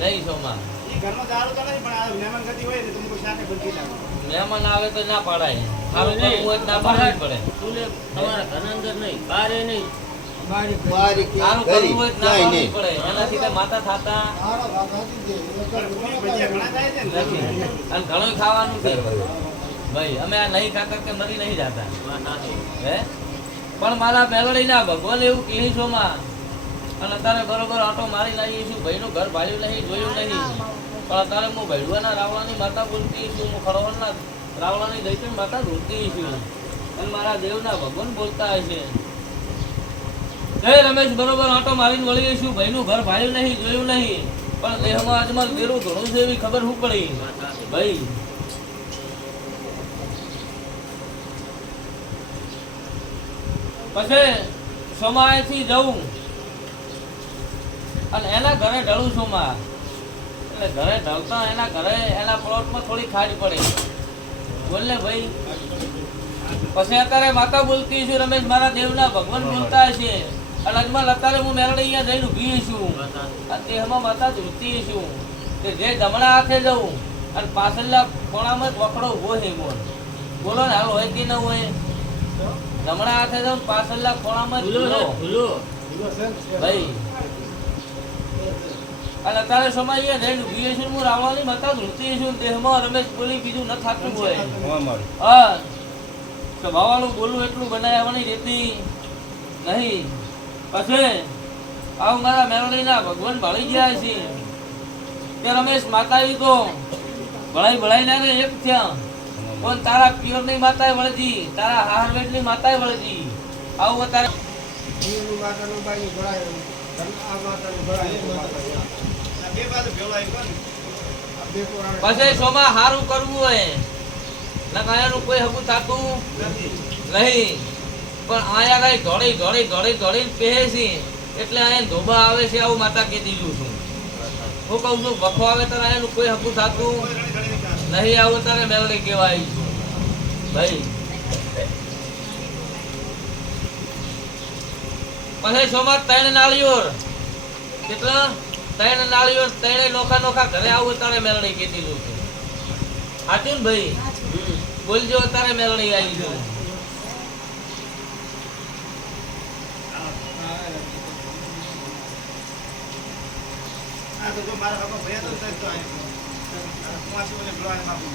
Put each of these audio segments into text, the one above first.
નહીં સોમાં ઘરમાં દારૂ તો નહીં પણ આ મહેમાન ગતિ હોય ને તમને શાકે બનતી લાગે. મહેમાન આવે તો ના પાડાય. સારું કરવું હોય તો ના પાડવી પડે. તુલે તમારા ઘરના અંદર નહીં, બહારે નહીં. સારું કરવું હોય તો ના પાડવી પડે. એનાથી તો માતા થાતા ભજીયા ઘણા થાય છે ને. નથી. અને ઘણું ખાવાનું છે ભાઈ. અમે આ નહીં ખાતા કે મરી નહીં જાતા હે. પણ મારા મેલડીના ભગવાન એવું કહે છો માં. અને અત્યારે બરોબર આટો મારી લાવીએ છું. ભાઈનું ઘર ભાળ્યું નહીં, જોયું નહીં. પણ અત્યારે હું ભૈડવાના રાવણાની માતા બોલતી છું, હું ખડવાના રાવણાની દૈત્ય માતા બોલતી છું. અને મારા દેવના ભગવાન બોલતા હશે. જય રમેશ બરોબર આટો મારીને વળીએ છું. ભાઈનું ઘર ભાળ્યું નહીં, જોયું નહીં. પણ દેહમાં આજમાં દેરું ઘણું છે એવી ખબર શું પડી ભાઈ. પછી સોમાએથી જવું અને એના ઘરે ઢળું સોમા. એટલે ઘરે ઢળતા એના ઘરે એના પ્લોટમાં થોડી ખાડ પડે. બોલ ને ભાઈ. પછી અત્યારે માતા બોલતી છું, રમેશ મારા દેવના ભગવાન બોલતા છે. અને અજમાલ અત્યારે હું મેરડી અહીંયા જઈને ઊભી છું. અને દેહમાં માતા ધૂળતી છું કે જે જમણા હાથે જવું અને પાછળના કોણામાં જ વખડો ઉભો છે. બોલો ને હાલ હોય કે ન હોય. જમણા હાથે જાવ પાછળના ખોળામાં ભાઈ. અને અત્યારે સમય જઈને ઊભી છું. હું રાવણાની માતા ધૂળતી છું. દેહમાં રમેશ બોલી બીજું ન થાતું હોય. હા સ્વભાવવાળું બોલવું એટલું બનાવવાની રહેતી નહીં. પછી આવું મારા મેરડીના ભગવાન ભળી ગયા છે કે રમેશ માતા તો ભળાઈ ને એક થયા. પણ તારા પિયર ની માતાએ વળજી, તારા હારવેટ ની માતાએ વળજી. આવું અત્યારે બે બાજુ ભેળાઈ કોણ? પછી શોમાં હારું કરવું હોય ને કાયાનું કોઈ હકું થતું નહીં. પણ આયા કઈ દોડી પહેરે છે એટલે અહીંયા ધોબા આવે છે. આવું માતા કહેતી છું. હું કહું છું વખો આવે ત્યારે અહીંયાનું કોઈ હકું થતું નહીં. આવું તારે મેલડી કહેવાય ભાઈ. પછી સોમાં 3 નાળીઓ કેટલા 3 નાળીઓ 3 નોખા ઘરે આવું તારે મેલડી કહેતી છું. સાચું ને ભાઈ. બોલજો તારે મેલડી આવી છું. આ તો જો મારા બાપા ભયા તો થાય તો આ કુમાસી ઓલે બ્લોને બાપુ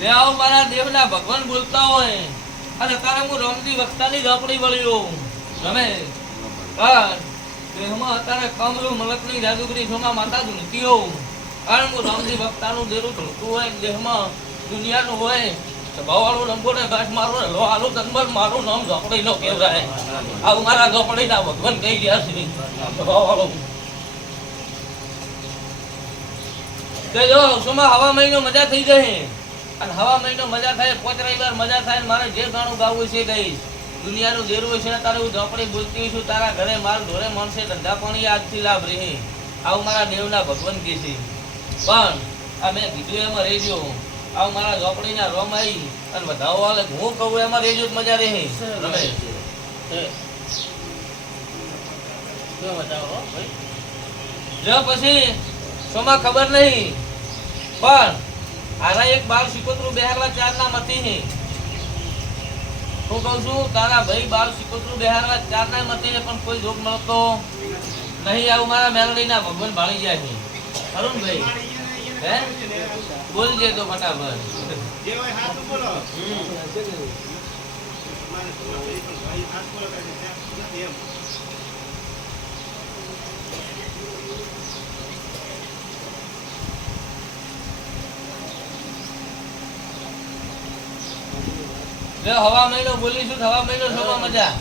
લે આવો મારા દેવના ભગવાન બોલતા હોય. અને તારે હું રમજી વખતાની ઝોપડી વળ્યો રમે. હા દેહમાં અત્યારે કમરું મલકની જાદુગરી સોમાં માતા ધૂણતી હોઉં. કારણ હું રામજી ભક્તાનું દેરું ધૂળતું હોય. દેહમાં દુનિયાનું હોય. ભાવવાળું લંબોને ઘાસ મારું ને લો આલુ તનબર મારું નામ ઝોપડી નો કહેવાય. આવું મારા ઝોપડીના ભગવાન કહી ગયા છે ભાવવાળું. જો સોમાં હવા મહિનો મજા થઈ જાય. અને હવા મહિનો મજા થાય 5 રવિવાર મજા થાય. મારે જે ગાણું ગાવું છે ગઈશ. દુનિયાનું દેરું છે ને તારે હું ઝોપડી બોલતી છું. તારા ઘરે માલ ઢોરે મળશે. ધંધા પાણી આજથી લાભ રહે. આવું મારા દેવના ભગવાન કહે છે. પણ આ મેં કીધું એમાં રહેજો. આવું મારા ઝોપડીના રોમ આવી અને વધાવો વાલે હું કહું એમાં રહેજો જ મજા રહે. જો પછી સોમાં ખબર નહીં. પણ આના એક બાળ સિકોતરું બેહારવા 4 ના મતી છે. હું કહું છું તારા ભાઈ બાળ સિકોતરું બેહારવા 4 ના મતી છે. પણ કોઈ જોગ મળતો નહીં. આવું મારા મેલડીના ભગવાન ભાળી જાય છે. ખરું ને ભાઈ. હે બોલજે તો ફટાફટ. જે હોય હાથ બોલો. હાથ બોલો નથી એમ. હવા મહિનો બોલીશું. હવા મહિનો શોમાં મજા.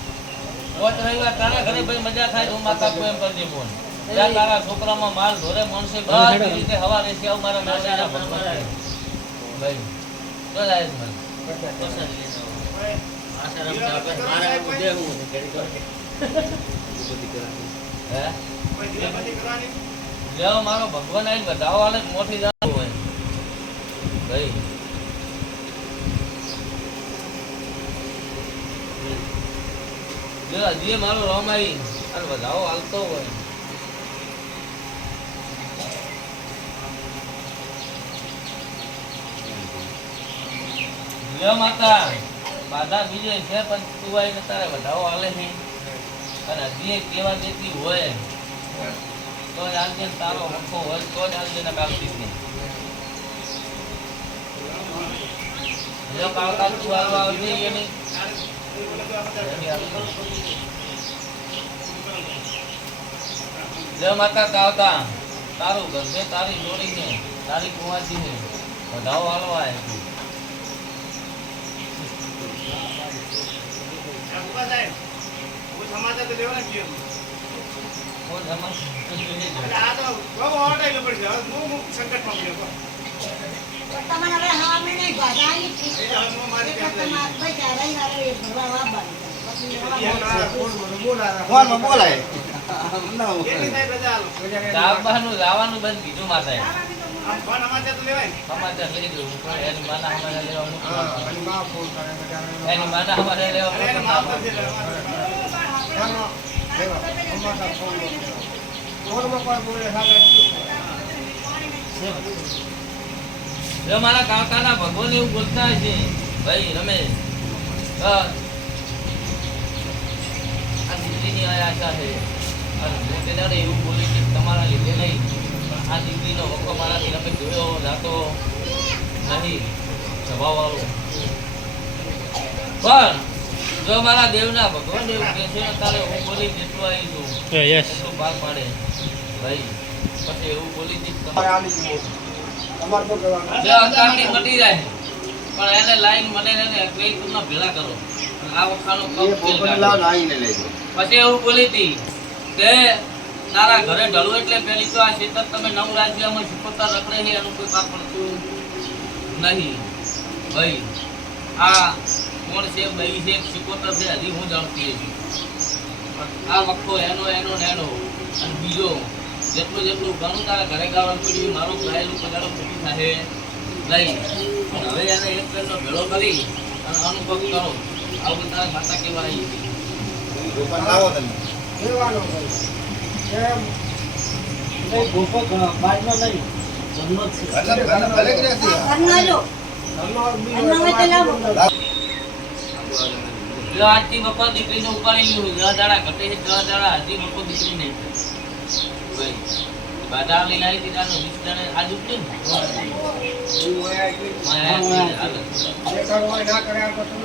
5 રવિવાર તારા ઘરે ભાઈ મજા થાય. હું માતા કોઈ એમ કરજે બોલ. ત્યાં તારા છોકરામાં માલ ઢોરે મળશે. બધી રીતે હવા રહેશે. આવું મારા મેલડીના ભગવાન ભાઈ. જો જાય મને હે મારો ભગવાન આવીને બધાઓ વાલે મોટી જાણ હોય ભાઈ. જો હજી મારો રોમાઈ અને વધાવો હાલતો હોય લ્યો માતા બાધા બીજે છે પણ તું આવીને તારે વધાવો હાલે છે અને હજી કેવા દેતી હોય તો જ આજે તારો વખો હોય તો જ આજે ને કાપતી નહીં જો કાકા તું આવવા આવજે એની લે માતા કાકા તારું ઘર છે તારી જોડી છે તારી કુવાજી છે વધાવો હાલવા આવે સમાચાર તો લેવાના જ છીએ. કોણ જમા એટલે આ તો બહુ ઓટાઈ પડી જાય. હું સંકટમાં પડ્યો. તમને હવે હવામે નહીં ભાગાની એ જ હાથમાં મારી પાસે તમાર ભાઈ ચારાઈ હારે ભરવા વાબા ફોનમાં બોલાય કેટલી થાય પ્રજા હાલો. દાવાનું લાવવાનું બંધ કીધું માતાએ આમ ફોન સમાચાર તો લેવાય ને. સમાચાર લઈ દઉં એની માના અમારે લેવા મૂકી એની માના અમારે લેવા અને એને માફ કરજે એટલે જો મારા કાકાના ભગવાન એવું બોલતા છે ભાઈ રમેશ આ દીકરીની આશા છે અને હું કદાચ એવું બોલી કે તમારા લીધે નહીં પણ આ દીકરીનો વખો મારાથી તમે જોયો જાતો નહીં સ્વભાવવાળો પણ જો મારા દેવના ભગવાન એવું કહે છે તારે હું બોલી જેટલું આવી છું એટલું પાર પાડે ભાઈ પછી એવું બોલી દીધ તમારે જે અકાળની મટી જાય પણ એને લાઈન મને ને કઈ તુમના ભેળા કરો આ વખાનો કપ ફેલ કાઢો. પછી એવું બોલી હતી કે તારા ઘરે ઢળું એટલે પેલી તો આ શેતર તમે નવ રાજ્યમાં સુપોતા રખડે છે એનું કોઈ પાપ પડતું નહીં ભાઈ આ કોણ છે ભાઈ છે સિકોતર છે હજી હું જાણતી છું આ વખતો એનો એનો ને એનો અને બીજો જેટલું જેટલું ઘણું તારા ઘરે ગાવાનું પડ્યું મારું ગાયેલું પગારો ખોટી થાય નહીં હવે એને એક પેનનો ભેળો કરી અને અનુભવ કરો આવું તારા માતા કેવા આવી લાવો તમે ભલે કે રહેશે. ઘરના લો ઘરના હોય તો લાવો જો આજથી બપોર દીકરીને ઉપાડી લીધું 10 દાડા ઘટે છે 10 દાડા હજી બપોર દીકરી નહીં ભાઈ બાધા લઈને આવી હતી તારનો 20 દાડા આજ ઉપડ્યું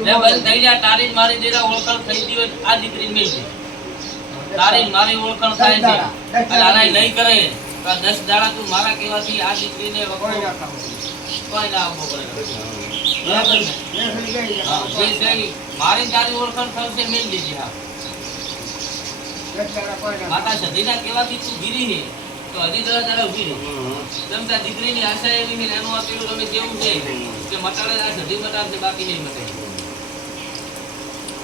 ને બંધ થઈ જાય તારી જ મારી જેરા ઓળખાણ થઈ ગઈ હોય આ દીકરી મેં છે તારી જ મારી ઓળખાણ થાય છે અને આના નહીં કરે તો 10 દાડા તું મારા કહેવાથી આ દીકરીને કોઈ ના આપવો પડે બરાબર ને? હા, જે છે ઈ મારી તારી ઓળખાણ થશે મેં લીધી હા માતા સધીના કહેવાથી તું ગીરી છે તો હજી 10 દાડા ઊભી રહી જેમ કે દીકરીની આશા એવી છે ને એનું આ પેલું તમે કેવું છે કે મટાડે આ સધી મટાડશે બાકી નહીં મટે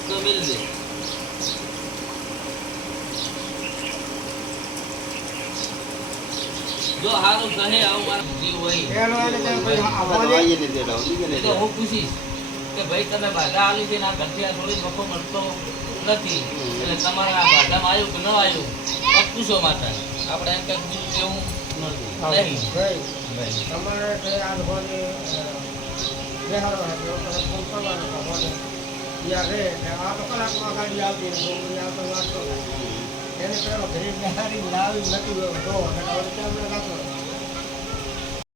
તો મિલ દે જો હારું કહે આવું મારું જીવ હોય એ તો હું પૂછીશ કે ભાઈ તમે બાધા આલી છે ને આ ઘરથી આ થોડી વખો મળતો નથી એટલે તમારા આ બાધામાં આવ્યું કે ન આવ્યું તો પૂછો માતા આપણે એમ કંઈક બીજું કેવું નથી ભાઈ એને પેલો ઘરે લાવી નથી